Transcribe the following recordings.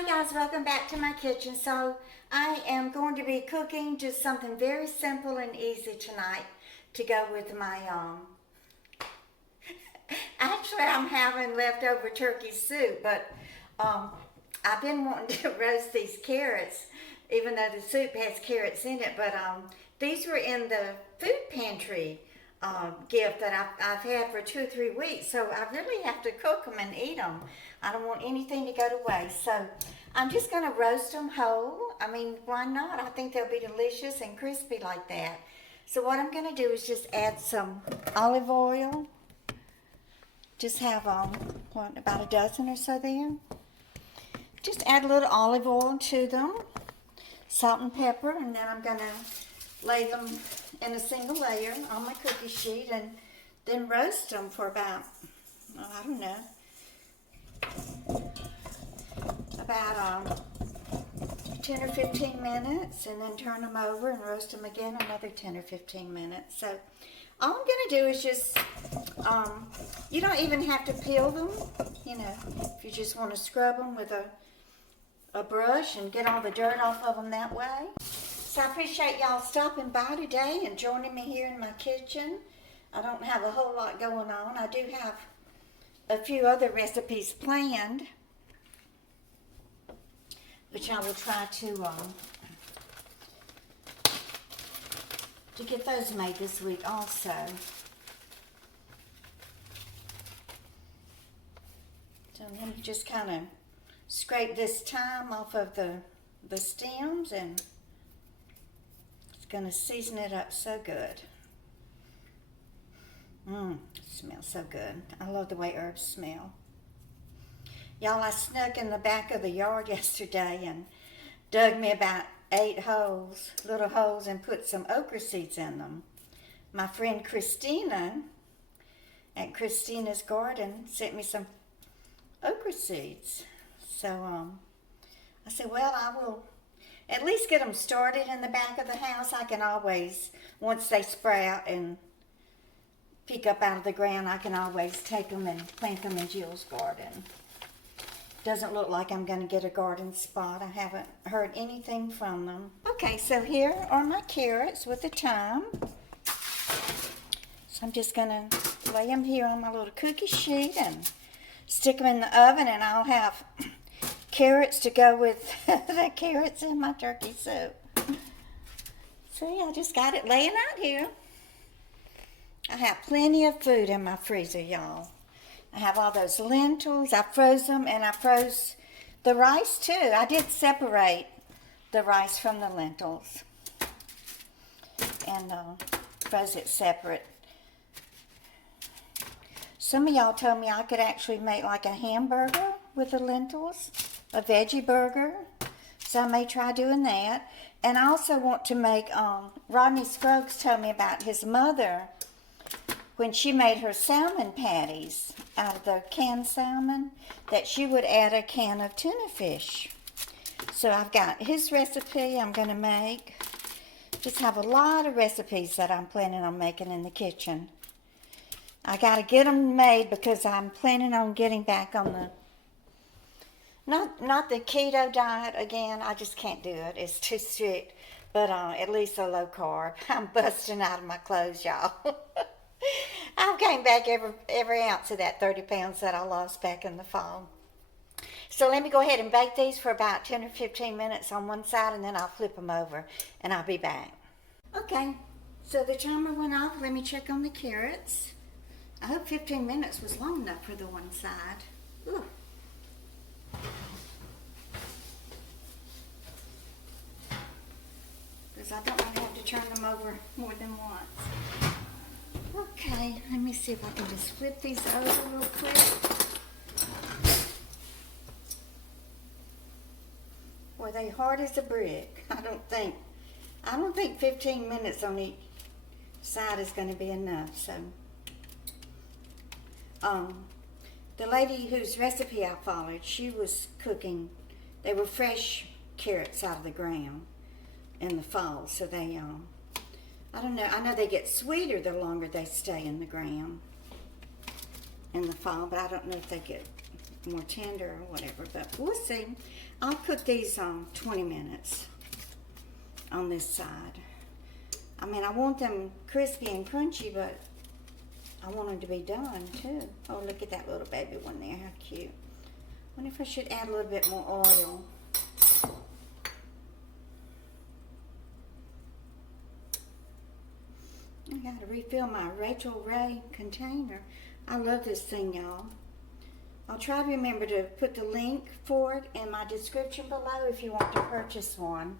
Hi guys, welcome back to my kitchen. So I am going to be cooking just something very simple and easy tonight to go with my actually I'm having leftover turkey soup, but I've been wanting to roast these carrots even though the soup has carrots in it, but these were in the food pantry gift that I've had for 2 or 3 weeks, so I really have to cook them and eat them. I don't want anything to go to waste, so I'm just going to roast them whole. I mean, why not? I think they'll be delicious and crispy like that. So what I'm going to do is just add some olive oil. Just have, about a dozen or so there. Just add a little olive oil to them, salt and pepper, and then I'm going to lay them in a single layer on my cookie sheet and then roast them for about, I don't know, about 10 or 15 minutes, and then turn them over and roast them again another 10 or 15 minutes. So all I'm going to do is just, you don't even have to peel them, if you just want to scrub them with a brush and get all the dirt off of them that way. So I appreciate y'all stopping by today and joining me here in my kitchen. I don't have a whole lot going on. I do have a few other recipes planned, which I will try to get those made this week also. So let me just kind of scrape this thyme off of the stems, and it's going to season it up so good. It smells so good. I love the way herbs smell. Y'all, I snuck in the back of the yard yesterday and dug me about 8 holes, little holes, and put some okra seeds in them. My friend Christina at Christina's Garden sent me some okra seeds. So I said, well, I will at least get them started in the back of the house. I can always, once they sprout and pick up out of the ground, I can always take them and plant them in Jill's garden. Doesn't look like I'm going to get a garden spot. I haven't heard anything from them. Okay, so here are my carrots with the thyme. So I'm just going to lay them here on my little cookie sheet and stick them in the oven, and I'll have carrots to go with the carrots in my turkey soup. See, I just got it laying out here. I have plenty of food in my freezer, y'all. I have all those lentils. I froze them, and I froze the rice too. I did separate the rice from the lentils and froze it separate. Some of y'all told me I could actually make like a hamburger with the lentils, a veggie burger. So I may try doing that. And I also want to make, Rodney Scruggs told me about his mother when she made her salmon patties out of the canned salmon, that she would add a can of tuna fish. So I've got his recipe I'm going to make. Just have a lot of recipes that I'm planning on making in the kitchen. I got to get them made because I'm planning on getting back on the, not the keto diet again. I just can't do it. It's too strict. But at least a low carb. I'm busting out of my clothes, y'all. I've gained back every ounce of that 30 pounds that I lost back in the fall. So let me go ahead and bake these for about 10 or 15 minutes on one side, and then I'll flip them over and I'll be back. Okay, so the timer went off. Let me check on the carrots. I hope 15 minutes was long enough for the one side. Ooh. Because I don't want to have to turn them over more than once. Okay, let me see if I can just flip these over real quick. Boy, they hard as a brick. I don't think 15 minutes on each side is going to be enough. So, the lady whose recipe I followed, she was cooking. They were fresh carrots out of the ground in the fall, so they I don't know. I know they get sweeter the longer they stay in the ground in the fall, but I don't know if they get more tender or whatever, but we'll see. I'll cook these 20 minutes on this side. I mean, I want them crispy and crunchy, but I want them to be done too. Oh, look at that little baby one there, how cute. I wonder if I should add a little bit more oil. I gotta refill my Rachel Ray container. I love this thing, y'all. I'll try to remember to put the link for it in my description below if you want to purchase one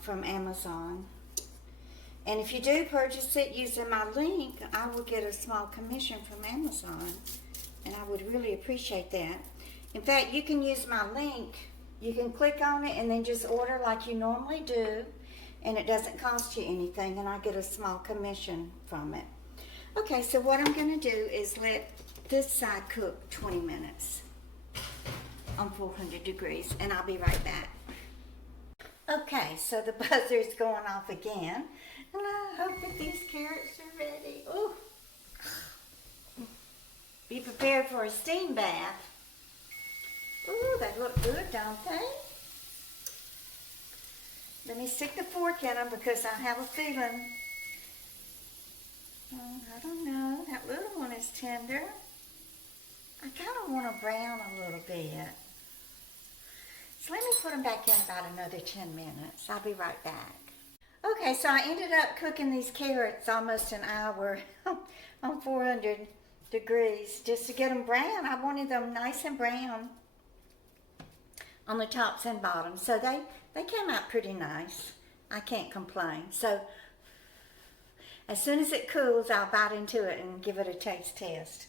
from Amazon. And if you do purchase it using my link, I will get a small commission from Amazon. And I would really appreciate that. In fact, you can use my link. You can click on it and then just order like you normally do. And it doesn't cost you anything, and I get a small commission from it. Okay, so what I'm going to do is let this side cook 20 minutes on 400 degrees, and I'll be right back. Okay, so the buzzer's going off again, and I hope that these carrots are ready. Ooh. Be prepared for a steam bath. Ooh, they look good, don't they? Let me stick the fork in them because I have a feeling, I don't know, that little one is tender. I kind of want to brown a little bit. So let me put them back in about another 10 minutes. I'll be right back. Okay, so I ended up cooking these carrots almost an hour on 400 degrees just to get them brown. I wanted them nice and brown on the tops and bottoms. So they came out pretty nice. I can't complain. So as soon as it cools, I'll bite into it and give it a taste test.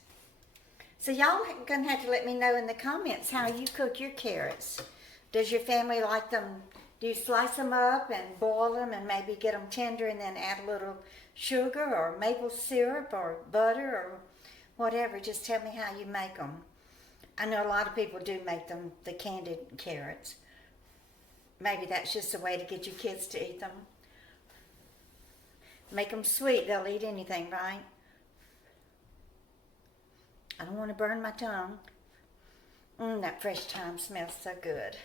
So y'all are gonna have to let me know in the comments how you cook your carrots. Does your family like them? Do you slice them up and boil them and maybe get them tender and then add a little sugar or maple syrup or butter or whatever? Just tell me how you make them. I know a lot of people do make them, the candied carrots. Maybe that's just a way to get your kids to eat them. Make them sweet, they'll eat anything, right? I don't want to burn my tongue. That fresh thyme smells so good.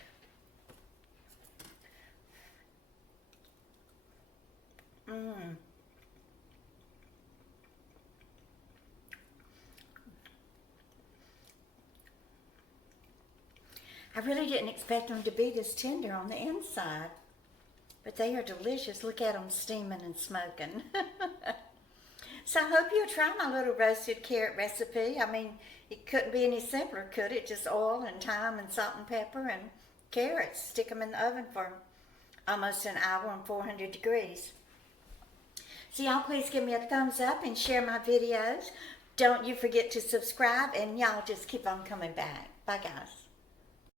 I really didn't expect them to be this tender on the inside, but they are delicious. Look at them steaming and smoking. So I hope you'll try my little roasted carrot recipe. I mean, it couldn't be any simpler, could it? Just oil and thyme and salt and pepper and carrots. Stick them in the oven for almost an hour on 400 degrees. So y'all please give me a thumbs up and share my videos. Don't you forget to subscribe, and y'all just keep on coming back. Bye guys.